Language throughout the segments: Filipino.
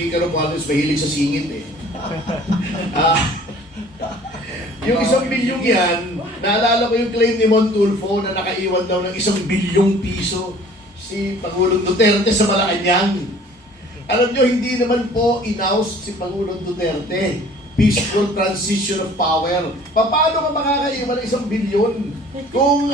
Speaker of Congress mahilig sa singit eh. Yung 1 bilyong yan, naalala ko yung claim ni Montulfo na nakaiwan daw ng 1 bilyong piso si Pangulong Duterte sa Malacanang. Alam nyo, hindi naman po inaus si Pangulong Duterte. Peaceful transition of power. Paano ka makakaiwan ng 1 bilyon? Kung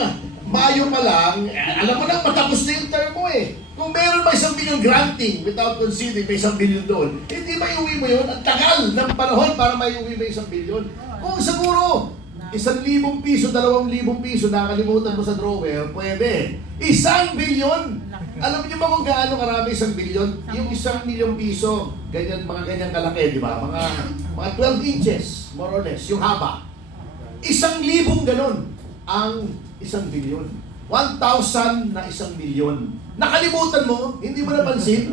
Mayo pa lang, alam mo na, matapos na yung term mo eh. Kung meron ba 1 billion granting without conceding, may 1 billion doon, hindi maiuwi mo yun. Ang tagal ng panahon para maiuwi mo 1 billion. Kung siguro, 1,000 piso, 2,000 piso, nakalimutan mo sa drawer, pwede. 1 billion! Alam niyo ba kung gaano karami 1 billion? Yung 1 milyong piso, ganyan, mga ganyan kalaki, di ba? Mga 12 inches, more or less, yung haba. 1,000 ganon ang 1 billion. 1,000 na 1 billion. Nakalimutan mo, hindi mo napansin.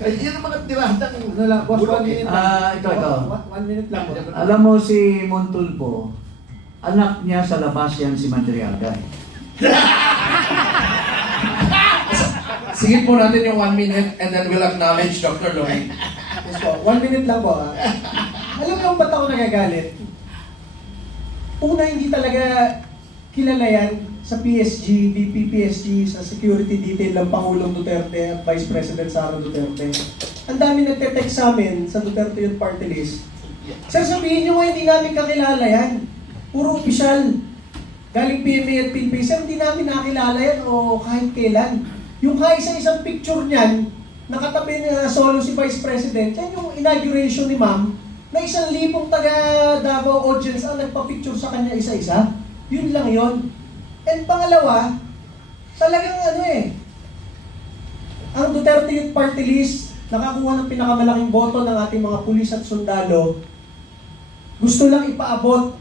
Kaya yun ang mga tiradang Boss, 1 minute lang. Ito. 1 minute lang. Alam mo si Montulfo, anak niya sa labas yan si Madriaga. Sige po natin yung 1 minute and then we'll acknowledge Dr. Lloyd. Yes po, 1 minute lang po. Alam mo ba't ako nagagalit? Una, hindi talaga kilala yan sa PSG, VP PSG, sa security detail ng Pangulong Duterte at Vice President Sara Duterte. Ang dami nagte-text sa amin sa Duterte Youth Party List. Sir, sabihin nyo hindi namin kakilala yan. Puro opisyal. Galing PMA at PNP. Sir, hindi namin nakilala yan o kahit kailan. Yung kaisa-isang picture niyan, nakatabi na solo si Vice President, yan yung inauguration ni Ma'am, na 1,000 taga Davao audience ang nagpa-picture sa kanya isa-isa. Yun lang yun. And pangalawa, talagang ang Duterte Youth Party List, nakakuha ng pinakamalaking boto ng ating mga pulis at sundalo, gusto lang ipaabot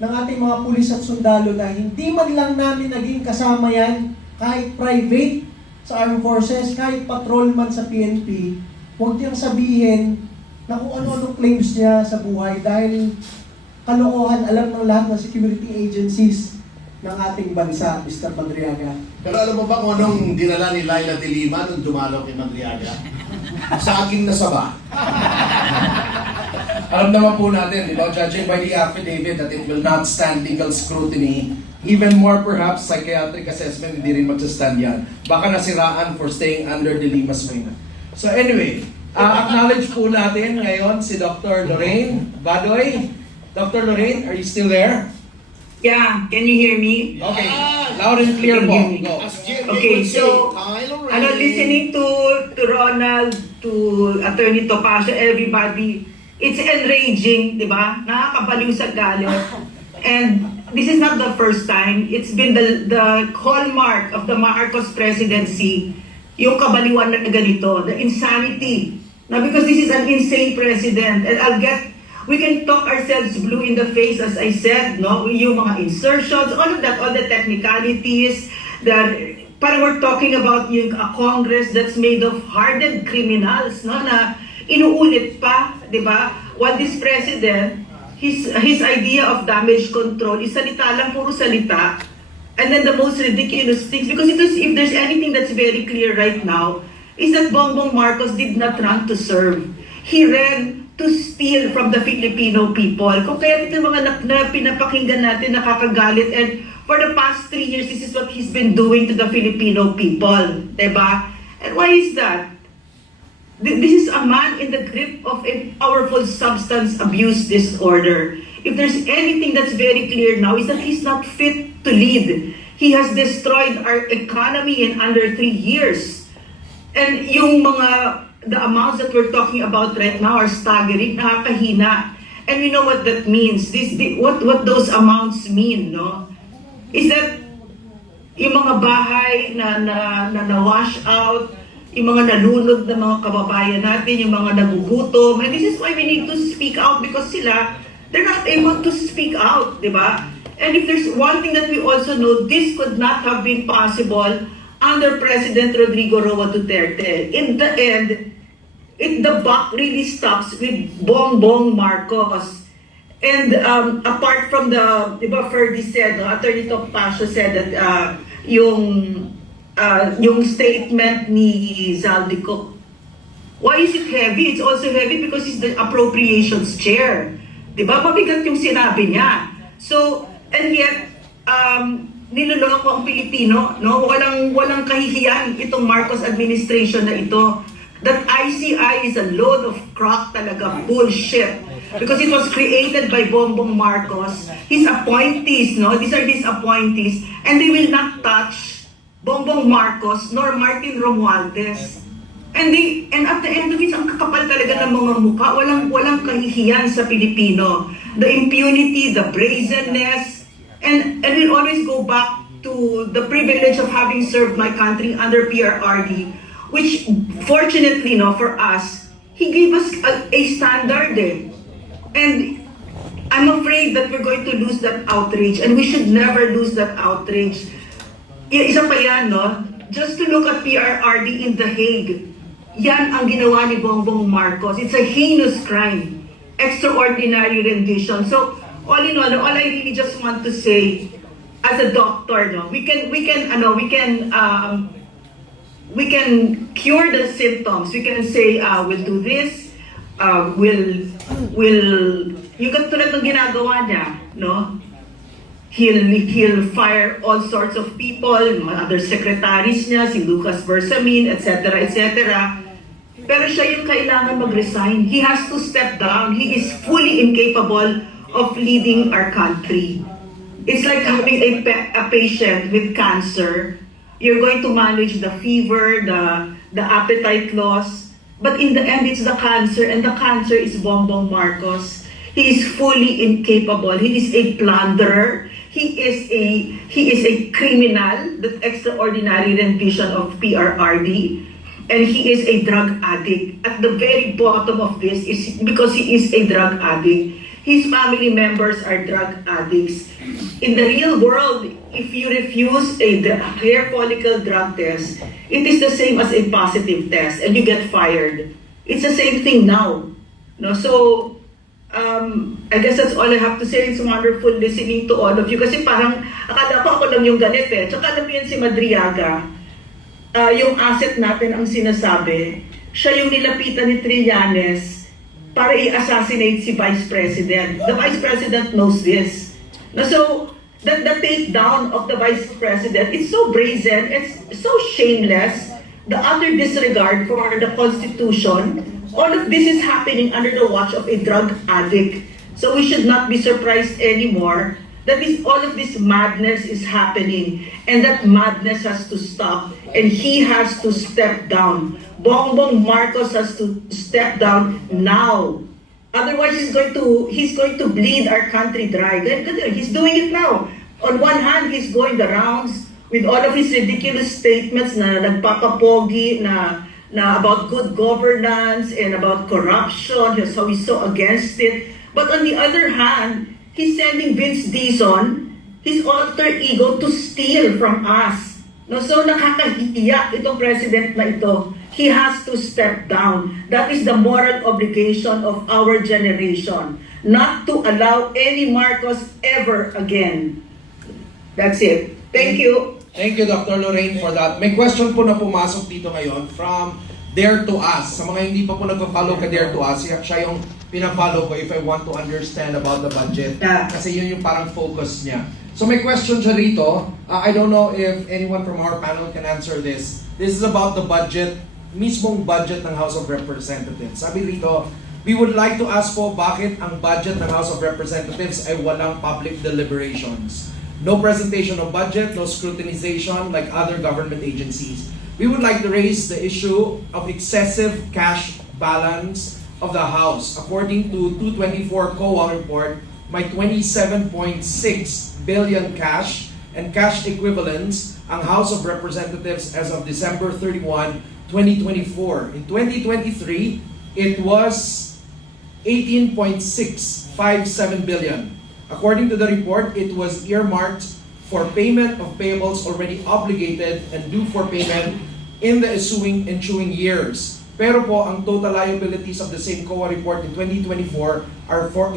ng ating mga pulis at sundalo na hindi man lang namin naging kasama yan, kahit private sa Armed Forces, kahit patrolman sa PNP, huwag niyang sabihin na kung ano-anong claims niya sa buhay dahil kalokohan, alam ng lahat ng security agencies ng ating bansa, Mr. Madriaga. Pero alam mo ba kung anong dinala ni Laila de Lima nung dumalaw kay Madriaga? Sa aking nasaba. Alam naman po natin, di ba, judging by the affidavit that it will not stand legal scrutiny, even more perhaps psychiatric assessment, hindi rin magsastand yan. Baka nasiraan for staying under the Lima's wing. So anyway, acknowledge po natin ngayon si Dr. Lorraine Badoy. Dr. Lorraine, are you still there? Yeah, can you hear me? Okay, loud and clear po. Go. As Jimmy Okay, would say, so, Kylo listening to Ronald, to Attorney Topacio, everybody, it's enraging, di ba? Nakakabaliw sa galit. And this is not the first time. It's been the hallmark of the Marcos presidency, yung kabaliwan na ganito, the insanity. Now, because this is an insane president, and we can talk ourselves blue in the face, as I said, no? Yung mga insertions, all of that, all the technicalities, that parang we're talking about yung a Congress that's made of hardened criminals, no? Na inuulit pa, di ba? What this president, his idea of damage control is salita lang, puro salita. And then the most ridiculous things, because if there's anything that's very clear right now, is that Bongbong Marcos did not run to serve. He ran to steal from the Filipino people. Kung kaya ito mga na pinapakinggan natin, nakakagalit, and for the past 3 years, this is what he's been doing to the Filipino people. Diba? And why is that? This is a man in the grip of a powerful substance abuse disorder. If there's anything that's very clear now, is that he's not fit to lead. He has destroyed our economy in under 3 years. And yung the amounts that we're talking about right now are staggering, nakakahina. And we know what that means. What those amounts mean, no? Is that yung mga bahay na wash out, yung mga nalunod na mga kababayan natin, yung mga nagugutom. And this is why we need to speak out, because they're not able to speak out, di ba? And if there's one thing that we also know, this could not have been possible under President Rodrigo Roa Duterte. In the end, the buck really stops with Bongbong Marcos. And apart from di ba Ferdy said, Attorney Topacio said that yung statement ni Zaldico Why is it heavy? It's also heavy because he's the appropriations chair. Diba? Mabigat yung sinabi niya. So, and yet, niloloko ang Pilipino, no? Walang kahihiyan itong Marcos administration na ito. That ICI is a load of crock talaga, bullshit. Because it was created by Bongbong Marcos, his appointees, no? These are his appointees, and they will not touch Bongbong Marcos nor Martin Romualdez. And at the end of it, ang kakapal talaga ng mga mukha, walang kahihiyan sa Pilipino. The impunity, the brazenness, and we'll always go back to the privilege of having served my country under PRRD, which fortunately, no, for us, he gave us a standard eh. And I'm afraid that we're going to lose that outrage, and we should never lose that outrage. Isa pa yan, no? Just to look at PRRD in The Hague, yan ang ginawa ni Bongbong Marcos. It's a heinous crime. Extraordinary rendition. So, all in all I really just want to say, as a doctor, no, we can cure the symptoms. We can say, we'll do this, yung katulad ng ginagawa niya, no? He'll fire all sorts of people, mga other secretaries niya, si Lucas Bersamin, etc., etc. Pero siya yung kailangan mag-resign. He has to step down. He is fully incapable of leading our country. It's like having a patient with cancer. You're going to manage the fever, the appetite loss, but in the end, it's the cancer, and the cancer is Bongbong Marcos. He is fully incapable. He is a plunderer. He is a criminal, the extraordinary rendition of PRRD, and he is a drug addict. At the very bottom of this is because he is a drug addict. His family members are drug addicts. In the real world, if you refuse a hair follicle drug test, it is the same as a positive test, and you get fired. It's the same thing now. No, so I guess that's all I have to say. It's wonderful listening to all of you. Kasi parang akala ko ako lang yung galit eh. Tsaka alam mo yan si Madriaga, yung asset natin ang sinasabi, siya yung nilapitan ni Trillanes para i-assassinate si Vice President. The Vice President knows this. No, so, the takedown of the Vice President, it's so brazen, it's so shameless, the utter disregard for the Constitution. All of this is happening under the watch of a drug addict. So we should not be surprised anymore that all of this madness is happening, and that madness has to stop, and he has to step down. Bongbong Marcos has to step down now. Otherwise, he's going to bleed our country dry. He's doing it now. On one hand, he's going the rounds with all of his ridiculous statements na nagpapapogi na about good governance and about corruption, so he's so against it. But on the other hand, he's sending Vince Dizon, his alter ego, to steal from us. No, so nakakahiya itong president na ito. He has to step down. That is the moral obligation of our generation, not to allow any Marcos ever again. That's it. Thank you. Thank you, Dr. Lorraine, for that. May question po na pumasok dito ngayon from Dare to Us. Sa mga hindi pa po nagpa-follow ka Dare to Us, siya yung pina-follow ko if I want to understand about the budget. Kasi yun yung parang focus niya. So may question siya rito. I don't know if anyone from our panel can answer this. This is about the budget, mismong budget ng House of Representatives. Sabi rito, we would like to ask po bakit ang budget ng House of Representatives ay walang public deliberations. No presentation of budget, no scrutinization like other government agencies. We would like to raise the issue of excessive cash balance of the House. According to 224 COA report, may 27.6 billion cash and cash equivalents ang House of Representatives as of December 31, 2024. In 2023, it was 18.657 billion. According to the report, it was earmarked for payment of payables already obligated and due for payment in the ensuing years. Pero po, ang total liabilities of the same COA report in 2024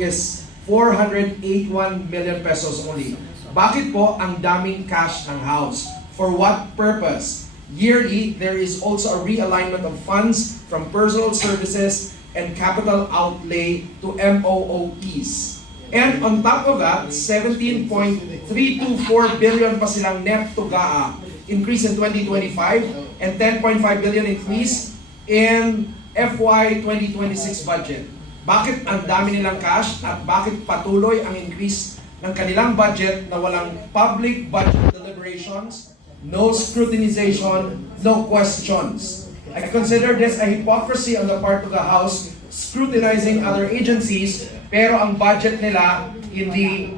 is 481 million pesos only. Bakit po ang daming cash ng House? For what purpose? Yearly, there is also a realignment of funds from personal services and capital outlay to MOOEs. And on top of that, 17.324 billion pa silang net to GAA increase in 2025 and 10.5 billion increase in FY 2026 budget. Bakit ang dami nilang cash at bakit patuloy ang increase ng kanilang budget na walang public budget deliberations, no scrutinization, no questions? I consider this a hypocrisy on the part of the House scrutinizing other agencies pero ang budget nila hindi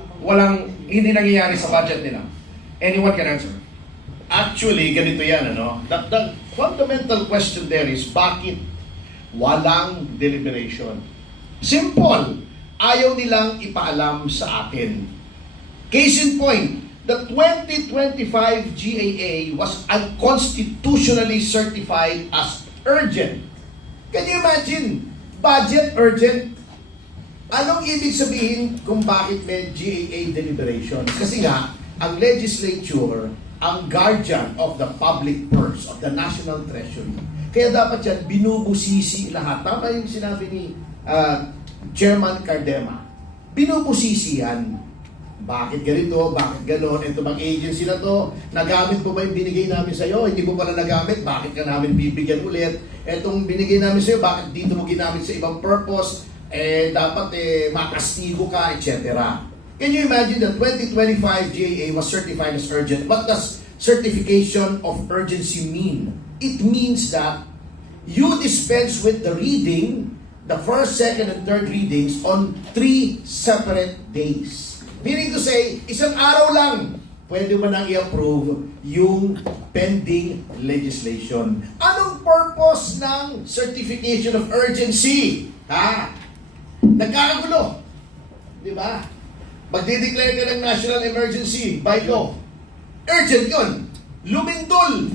nangyayari sa budget nila. Anyone can answer. Actually, ganito yan, ano? The fundamental question there is, bakit walang deliberation? Simple. Ayaw nilang ipaalam sa akin. Case in point, the 2025 GAA was unconstitutionally certified as urgent. Can you imagine? Budget urgent. Anong ibig sabihin kung bakit may GAA deliberations? Kasi nga, ang legislature, ang guardian of the public purse, of the national treasury. Kaya dapat yan, binubusisi lahat. Tama yung sinabi ni Chairman Cardema. Binubusisi yan. Bakit ganito? Bakit ganon? Ito bang agency na to? Nagamit mo ba yung binigay namin sa'yo? Hindi mo pala nagamit? Bakit ka namin bibigyan ulit? Etong binigay namin sa'yo, bakit dito mo ginamit sa ibang purpose? Dapat makastigo ka, etc. Can you imagine that 2025 GAA was certified as urgent? What does certification of urgency mean? It means that you dispense with the reading, the first, second, and third readings on 3 separate days. Meaning to say, isang araw lang, pwede mo nang i-approve yung pending legislation. Anong purpose ng certification of urgency? Nagkakagulo. Di ba? Magdideclare ka ng national emergency by law. Urgent yun. Lumindol.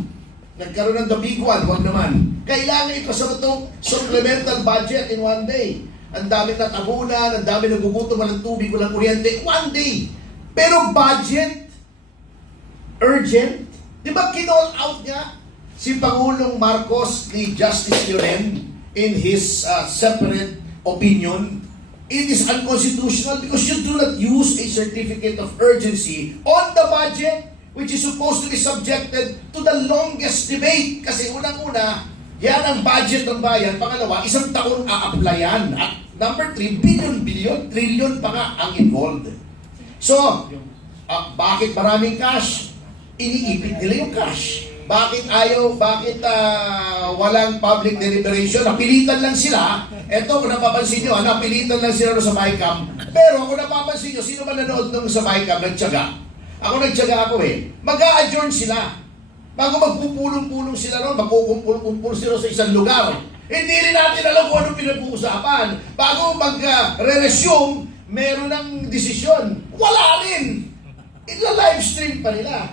Nagkaroon ng the big one. Huwag naman. Kailangan ito sa itong supplemental budget in one day. Ang dami na tabunan, ang dami nagugutom, walang tubig, walang kuryente. One day. Pero budget, urgent. Di ba kinall out niya si Pangulong Marcos ni Justice Lloren in his separate opinion? It is unconstitutional because you do not use a certificate of urgency on the budget which is supposed to be subjected to the longest debate. Kasi unang-una, yan ang budget ng bayan. Pangalawa, isang taon a-applyan. At number 3, billion, trillion pa nga ang involved. So, bakit maraming cash? Iniipit nila yung cash. Bakit walang public deliberation? Napilitan lang sila. Eto, kung napapansin nyo, napilitan lang sila sa MyCam. Pero kung napapansin nyo, sino man nanood nung sa MyCam, nagtyaga. Nagtyaga mag-a-adjourn sila. Bago magpupulong-pulong sila ron, magkukumpul-kumpul sila sa isang lugar. Hindi rin natin alam kung anong pinag-uusapan. Bago mag-resume, meron ng desisyon. Wala rin. Ila-livestream pa nila.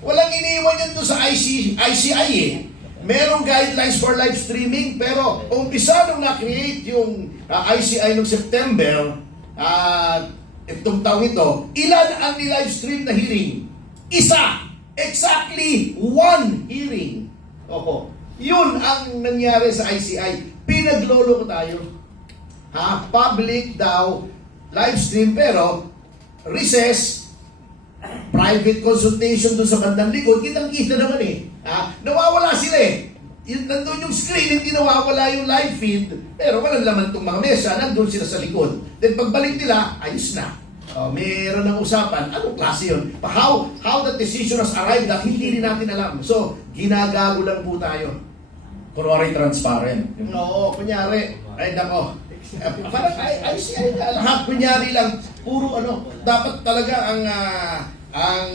Walang iniwan yun doon sa ICI Merong guidelines for live streaming, pero umpisa nung na-create yung ICI noong September, itong taong ito, ilan ang ni-live stream na hearing? Isa! Exactly one hearing. Opo. Yun ang nangyari sa ICI. Pinaglolo ko tayo. Public daw, live stream, pero recess, private consultation doon sa bandang likod, kitang-kita naman nawawala sila nandun yung screen, hindi nawawala yung live feed, pero walang laman itong mga mesa, nandun sila sa likod. Then pagbalik nila, ayos na. Mayroon ng usapan, anong klase yun? How the decision has arrived at hindi rin natin alam. So, ginagago lang po tayo. Kunwari transparent. No, kunyari, ay nako. Parang ICI na lahat, kunyari lang, puro dapat talaga ang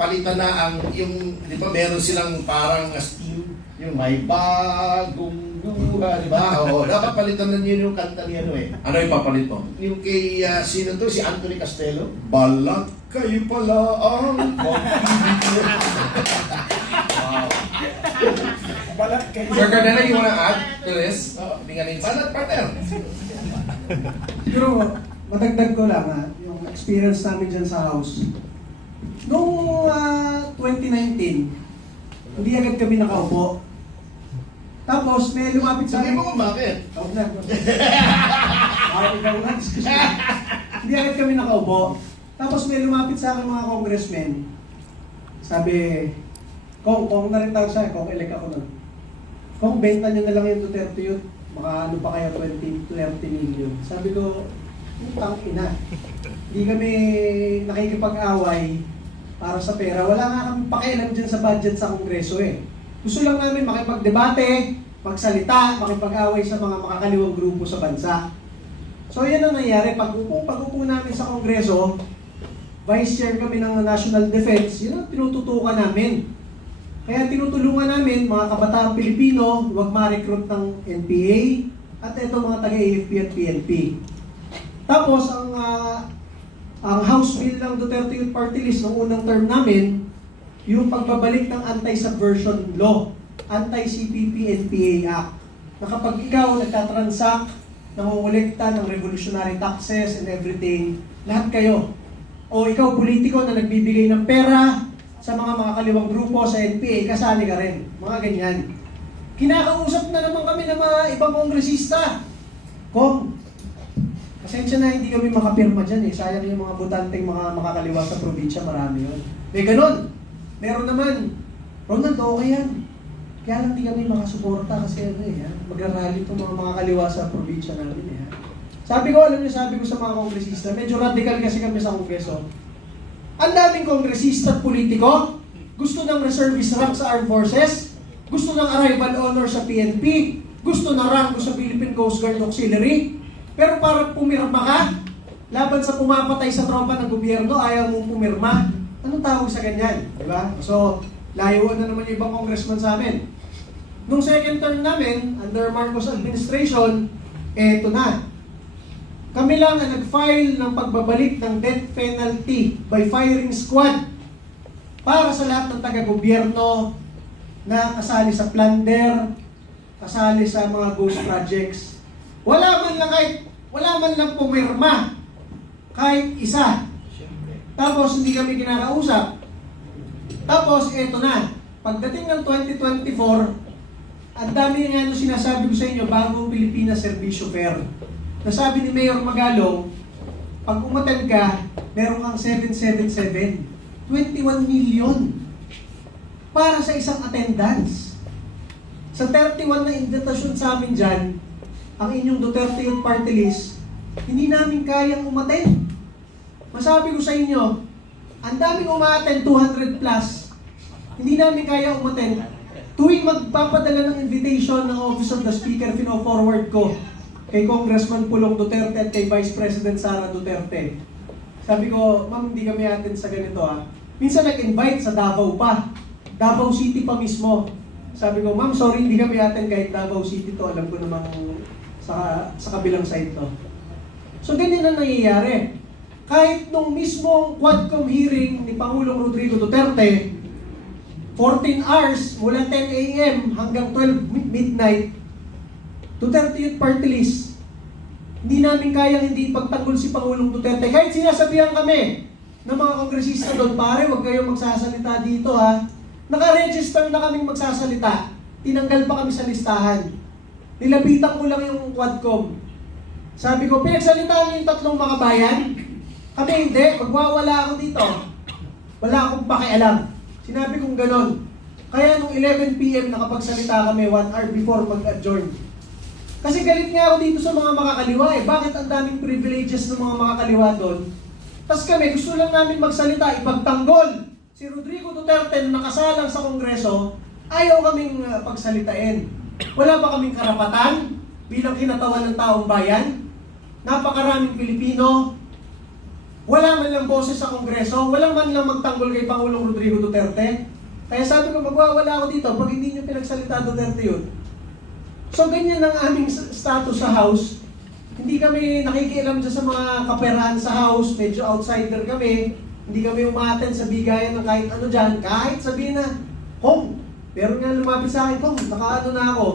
palitan na yung, di ba meron silang parang steam, yung may bagong buha, di ba? Dapat palitan na yun yung kanta ni Ano ipapalit mo? Yung kay, sino to? Si Anthony Castello? Balat kayo pala ang Balat kayo. Sir Cardena, you wanna add to this? Balat partner. Pero madagdag ko lang yung experience namin dyan sa house. Noong 2019, Hindi agad kami nakaupo. Tapos may lumapit sa Sabi akin. mo kung bakit? Huwag na. Ikaw na. Hindi agad kami nakaupo. Tapos may lumapit sa akin mga congressmen. Sabi, Kong na rin tawag sa akin, Kong elect ako nun. Kong, benta nyo na lang yung Duterte yun. Baka ano pa kayo, 20-30 million. Sabi ko, utang ina. Hindi kami nakikipag-away para sa pera. Wala nga kami pakialam dyan sa budget sa Kongreso eh. Gusto lang namin makipagdebate, magsalita, makipag-away sa mga makakaliwang grupo sa bansa. So yan ang nangyari. Pag-upo namin sa Kongreso, Vice Chair kami ng National Defense, yun ang tinututukan namin. Kaya tinutulungan namin mga kabataang Pilipino, huwag ma-recruit ng NPA at ito mga taga-AFP at PNP. Tapos ang House Bill ng Duterte Youth Party List ng unang term namin, yung pagbabalik ng Anti-Subversion Law, Anti-CPP-NPA Act, na kapag ikaw nagtatransact, nangungulekta ng revolutionary taxes and everything, lahat kayo, o ikaw politiko na nagbibigay ng pera sa mga makakaliwang grupo sa NPA, kasali ka rin. Mga ganyan. Kinakausap na naman kami ng mga ibang kongresista. Kung, pasensya na hindi kami makapirma dyan eh. Sayang yung mga butanteng mga makakaliwa sa probinsya, marami yun. May ganun. Meron naman. Ronald, okay yan. Kaya lang hindi kami makasuporta kasi ano eh. Magrarally itong mga makakaliwa sa probinsya namin eh. Sabi ko, alam niyo, sabi ko sa mga kongresista, medyo radical kasi kami sa kongreso. Ang daming kongresista at politiko, gusto ng reservist rank sa armed forces, gusto ng arrival honor sa PNP, gusto ng rank sa Philippine Coast Guard Auxiliary, pero para pumirma ka, laban sa pumapatay sa tropa ng gobyerno, ayaw mong pumirma. Anong tawag sa ganyan? Diba? So, layuan na naman yung ibang congressman sa amin. Nung second term namin, under Marcos administration, eto na. Kami lang ang nag-file ng pagbabalik ng death penalty by firing squad para sa lahat ng taga-gobyerno na kasali sa plunder, kasali sa mga ghost projects. Wala man lang pumirma kahit isa. Tapos hindi kami kinakausap. Tapos eto na, pagdating ng 2024, ang dami nga sinasabi ko sa inyo, bagong Pilipinas Servisyo Fair. Nasabi ni Mayor Magalong, pag umattend ka, meron kang 777, 21 million para sa isang attendance. Sa 31 na invitation sa amin dyan, ang inyong Duterte Youth Party List, hindi namin kayang umattend. Masabi ko sa inyo, ang daming umattend, 200 plus, hindi namin kaya umattend. Tuwing magpapadala ng invitation ng Office of the Speaker, pino-forward ko kay Congressman Pulong Duterte at kay Vice President Sara Duterte. Sabi ko, ma'am, hindi kami attend sa ganito ha. Minsan nag-invite sa Davao pa. Davao City pa mismo. Sabi ko, ma'am, sorry, hindi kami attend kahit Davao City to. Alam ko namang sa kabilang side to. So ganyan na nangyayari. Kahit nung mismong Quadcom hearing ni Pangulong Rodrigo Duterte, 14 hours mula 10 a.m. hanggang 12 midnight, Duterte Youth Party List. Hindi namin kayang hindi ipagtanggol si Pangulong Duterte. Kahit sinasabihan kami ng mga kongresista doon, pare, huwag kayong magsasalita dito ha. Naka-register na kaming magsasalita. Tinanggal pa kami sa listahan. Nilapitan ko lang yung Quadcom. Sabi ko, pinagsalitaan niyo yung tatlong mga bayan? Kami hindi, magwawala ako dito. Wala akong pakialam. Sinabi kong ganon. Kaya nung 11 p.m. nakapagsalita kami 1 hour before mag-adjourn. Kasi galit nga ako dito sa mga makakaliwa eh. Bakit ang daming privileges ng mga makakaliwa doon? Tapos kami, gusto lang namin magsalita, ipagtanggol. Si Rodrigo Duterte na nakasalang sa Kongreso, ayaw kaming pagsalitain. Wala ba kaming karapatan bilang kinatawan ng taong bayan? Napakaraming Pilipino. Wala man lang boses sa Kongreso. Walang man lang magtanggol kay Pangulong Rodrigo Duterte. Kaya sabi ko, magwawala ako dito pag hindi nyo pinagsalita Duterte yun. So ganyan ang aming status sa House. Hindi kami nakikialam dyan sa mga kaperahan sa House. Medyo outsider kami. Hindi kami umaten sa bigayan ng kahit ano dyan. Kahit sabihin na, Kong, meron nga lumapit sa akin, Kong, nakaano na ako.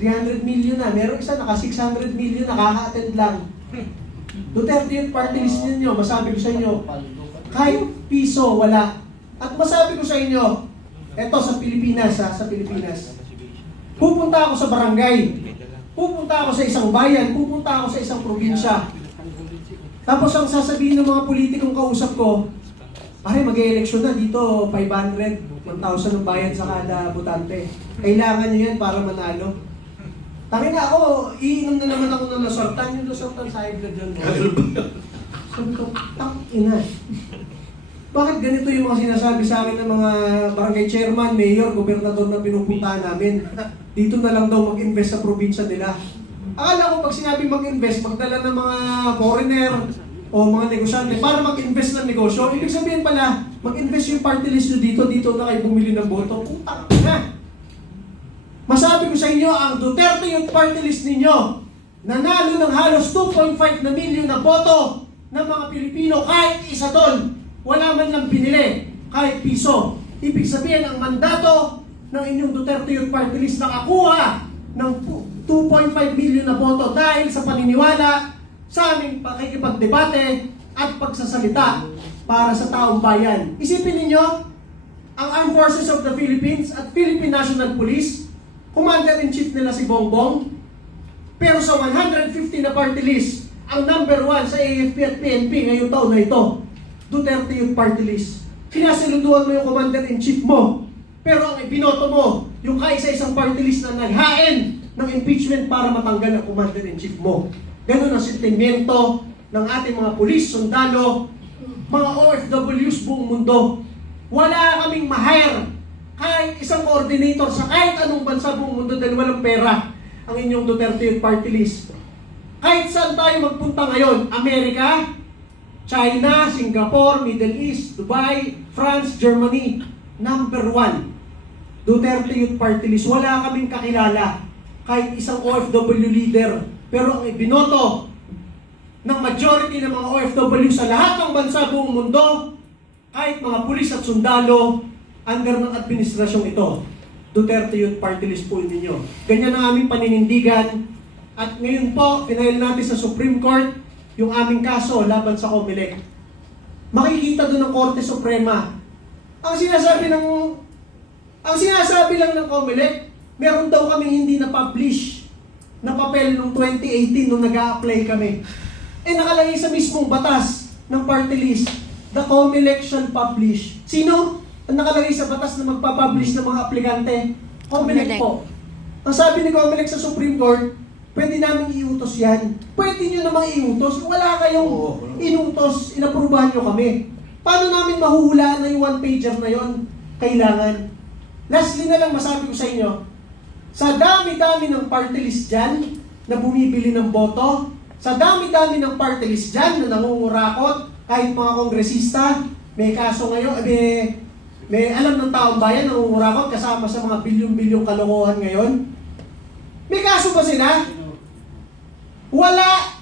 300 million na. Meron isa, naka 600 million, nakaka-attend lang. Duterte Youth Party List ninyo, masabi ko sa inyo, kahit piso, wala. At masabi ko sa inyo, Eto sa Pilipinas, sa Pilipinas. Pupunta ako sa barangay. Pupunta ako sa isang bayan. Pupunta ako sa isang probinsya. Tapos ang sasabihin ng mga politikong kausap ko, pare, mag-e-eleksyon na dito, 500, 1,000 ang bayad sa kada botante. Kailangan nyo yan para manalo. Tangin na ako, iinom na naman ako ng Losartan. Yung Losartan sa high blood yun. Sabi ko, ina. Bakit ganito yung mga sinasabi sa akin ng mga barangay chairman, mayor, gobernador na pinupuntahan namin? Dito na lang daw mag-invest sa probinsya nila. Akala ko pag sinabi mag-invest, magdala ng mga foreigner o mga negosyante para mag-invest ng negosyo. Ibig sabihin pala, mag-invest yung party list nyo dito na kayo bumili ng boto. Putang ina. Masabi ko sa inyo, ang Duterte Youth Party List ninyo, nanalo ng halos 2.5 na milyon na boto ng mga Pilipino, kahit isa doon, wala man lang binili, kahit piso. Ibig sabihin, ang mandato ng inyong Duterte Youth Party List nakakuha ng 2.5 milyon na boto dahil sa paniniwala sa aming pakikipagdebate at pagsasalita para sa taong bayan. Isipin ninyo, ang Armed Forces of the Philippines at Philippine National Police, Commander-in-Chief nila si Bongbong, pero sa 150 na party list, ang number 1 sa AFP at PNP ngayong taon na ito, Duterte Youth Party List. Sinasilunduan mo yung Commander-in-Chief mo, pero ang ibinoto mo, yung kaisa-isang party list na naghain ng impeachment para matanggal ang Commander-in-Chief mo. Ganun ang sentimento ng ating mga pulis, sundalo, mga OFWs buong mundo. Wala kaming ma-hire kahit isang coordinator sa kahit anong bansa buong mundo dahil walang pera ang inyong Duterte Youth Party List. Kahit saan tayo magpunta ngayon, Amerika, China, Singapore, Middle East, Dubai, France, Germany, number 1, Duterte Youth Party List. Wala kaming kakilala kahit isang OFW leader. Pero ang ibinoto ng majority ng mga OFW sa lahat ng bansa buong mundo, kahit mga pulis at sundalo, under ng administrasyong ito, Duterte Youth Party List po ninyo. Ganyan ang aming paninindigan. At ngayon po, pinail natin sa Supreme Court yung aming kaso laban sa COMELEC. Makikita doon ng Korte Suprema. Ang sinasabi lang ng COMELEC, meron daw kaming hindi na-publish na papel noong 2018 nung nag-a-apply kami. Nakalagay sa mismong batas ng party list, the COMELEC shall publish. Sino ang nakalagay sa batas na magpapublish ng mga aplikante? COMELEC po. Ang sabi ni COMELEC sa Supreme Court, pwede namin iutos yan. Pwede nyo namang iutos. Wala kayong inutos, inaprubahan nyo kami. Paano namin mahuhulaan na yung one-pager na yon? Kailangan. Lastly na lang masabi ko sa inyo, sa dami-dami ng party list dyan na bumibili ng boto, sa dami-dami ng party list dyan na nangungurakot, kahit mga kongresista, may kaso ngayon, may alam ng taong bayan, nangungurakot kasama sa mga bilyong-bilyong kalokohan ngayon. May kaso ba sila? Wala.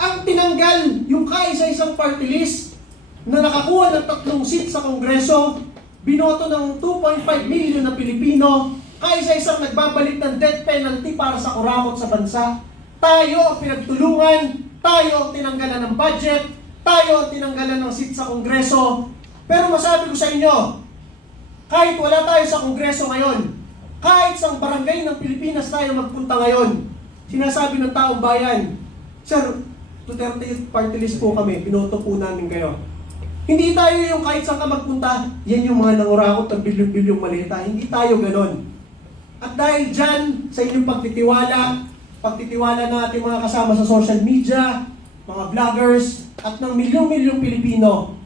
Ang tinanggal yung kaisa-isang party list na nakakuha ng 3 seats sa Kongreso, binoto ng 2.5 milyon na Pilipino, kaisa-isang nagbabalik ng death penalty para sa kurakot sa bansa. Tayo ang pinagtulungan, tayo ang tinanggalan ng budget, tayo ang tinanggalan ng seat sa Kongreso. Pero masabi ko sa inyo, kahit wala tayo sa Kongreso ngayon, kahit sa barangay ng Pilipinas tayo magpunta ngayon, sinasabi ng taong bayan, Sir, Duterte Youth Party List po kami, binoto po namin kayo. Hindi tayo yung kahit saan ka magpunta, yan yung mga nangurakot ng bilyong-bilyong malita. Hindi tayo ganon. At dahil dyan, sa inyong pagtitiwala ng ating mga kasama sa social media, mga vloggers, at ng milyong-milyong Pilipino,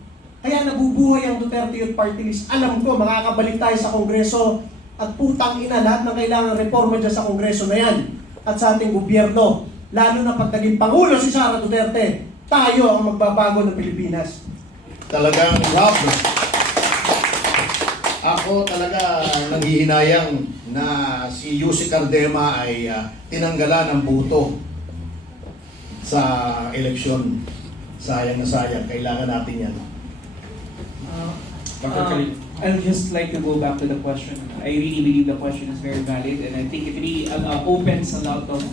kaya nabubuhay ang Duterte Youth Party List. Alam ko, makakabalik tayo sa Kongreso at putang ina lahat ng kailangan reforma dyan sa Kongreso na yan at sa ating gobyerno. Lalo na pag naging Pangulo si Sara Duterte, tayo ang magbabago ng Pilipinas. Talagang love. Ako talaga nanghihinayang na si Yussi Cardema ay tinanggalan ng boto sa eleksyon. Sayang na sayang. Kailangan natin yan. I'd just like to go back to the question. I really believe the question is very valid, and I think it really opens a lot of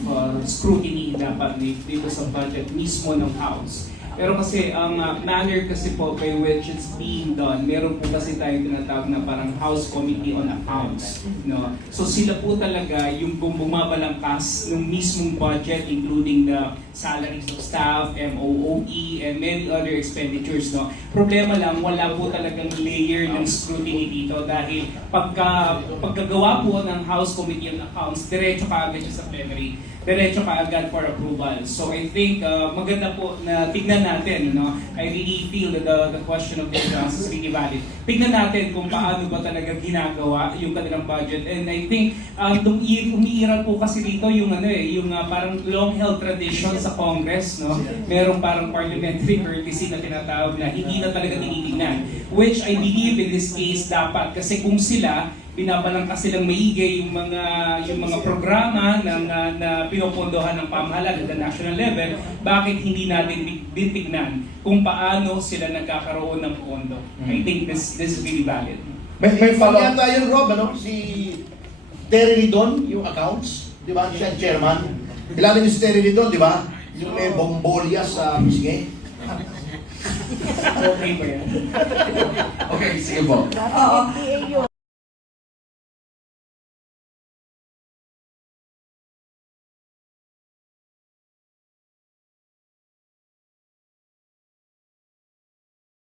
scrutiny dapat dito sa budget mismo ng House. Pero kasi ang manner kasi po by which it's being done, meron po kasi tayong tinatawag na parang House Committee on Accounts, no? So sila po talaga yung bumabalangkas ng mismong budget, including the salaries of staff, MOOE, and many other expenditures, no? Problema lang, wala po talagang layer ng scrutiny dito dahil pagkagawa po ng House Committee on Accounts, diretso kaagad siya sa plenary, diretso kaagad for approval. So I think maganda po na tignan natin, no? I really feel that the question of the is really valid. Tignan natin kung paano ba talaga ginagawa yung kanilang budget. And I think umiiral po kasi dito yung parang long-held tradition sa Congress, no? Merong parang parliamentary courtesy na tinatawag na hindi na talaga tinitingnan. Which I believe in this case dapat, kasi kung sila binabalangkas silang maigi yung mga programa na pinopondohan ng pamahalaan at the national level, bakit hindi natin titignan kung paano sila nagkakaroon ng pondo? I think this is really valid. May follow Yata yung Rob, ano? Si Terry Ridon, yung accounts, di ba? Siya ang chairman. Kilala niyo si Terry Ridon, di ba? Yung may bombolya sa pisngi. Okay ba yan? Okay, sige po. Oo.